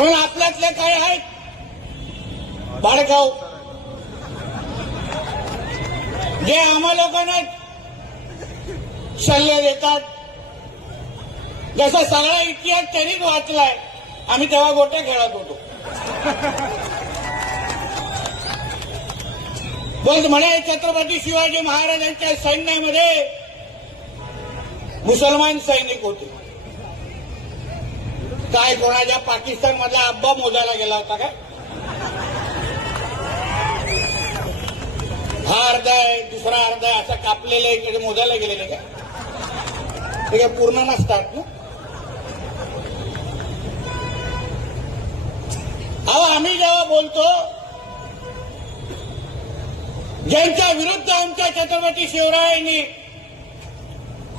म्हणून आपल्यातले काही आहेत भाडकाऊ जे आम्हा लोकांना सल्ले देतात. जसा सगळा इतिहास त्यांनीच वाचलाय. आम्ही तेव्हा गोटे खेळत होतो. बोल म्हणे छत्रपती शिवाजी महाराजांच्या सैन्यामध्ये मुसलमान सैनिक होते. काय कोणाच्या पाकिस्तान मधला अब्बा मोजायला गेला होता काय? हा अर्धा आहे, दुसरा अर्धा आहे, असं कापलेलं इकडे मोजायला गेलेले काय? ते काय पूर्ण नसतात ना. अहो आम्ही जेव्हा बोलतो ज्यांच्या विरुद्ध आमच्या छत्रपती शिवरायांनी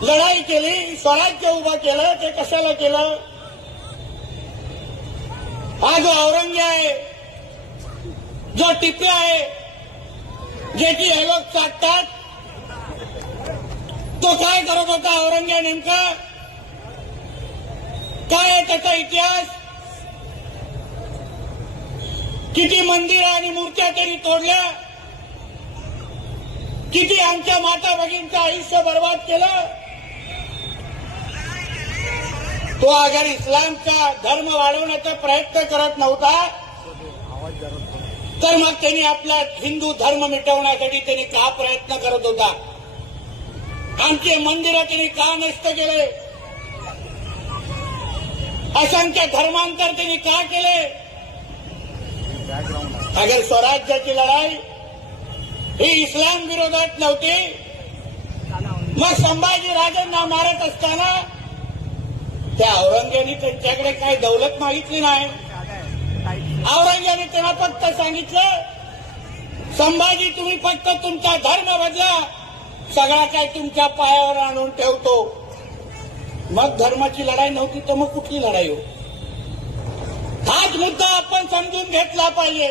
लढाई केली, स्वराज्य उभं केलं, ते कशाला केलं? हा जो औरंग्य आहे, जो टिपे आहे, जे की हे लोक चाटतात, तो काय करत होता औरंग्य नेमका? काय आहे त्याचा इतिहास? किती मंदिरं आणि मूर्त्या तरी तोडल्या, किती आमच्या माता भगिनींचं आयुष्य बर्बाद केलं. तो अगर इस्लामचा धर्म वाढवण्याचा प्रयत्न करत नव्हता तर मग त्यांनी आपला हिंदू धर्म मिटवण्यासाठी त्यांनी का प्रयत्न करत होता? आमचे मंदिरं त्यांनी का नष्ट केले? असंख्य धर्मांतर त्यांनी का केले? अगर स्वराज्याची लढाई ही इस्लाम विरोधात नव्हती, मग संभाजी राजांना मारत असताना त्या औरंग्याने त्यांच्याकडे काही दौलत मागितली नाही. औरंग्याने त्यांना फक्त सांगितलं, संभाजी तुम्ही फक्त तुमचा धर्म बदला, सगळा काय तुमच्या पायावर आणून ठेवतो. मग धर्माची लढाई नव्हती तर मग कुठली लढाई हो? हाच मुद्दा आपण समजून घेतला पाहिजे.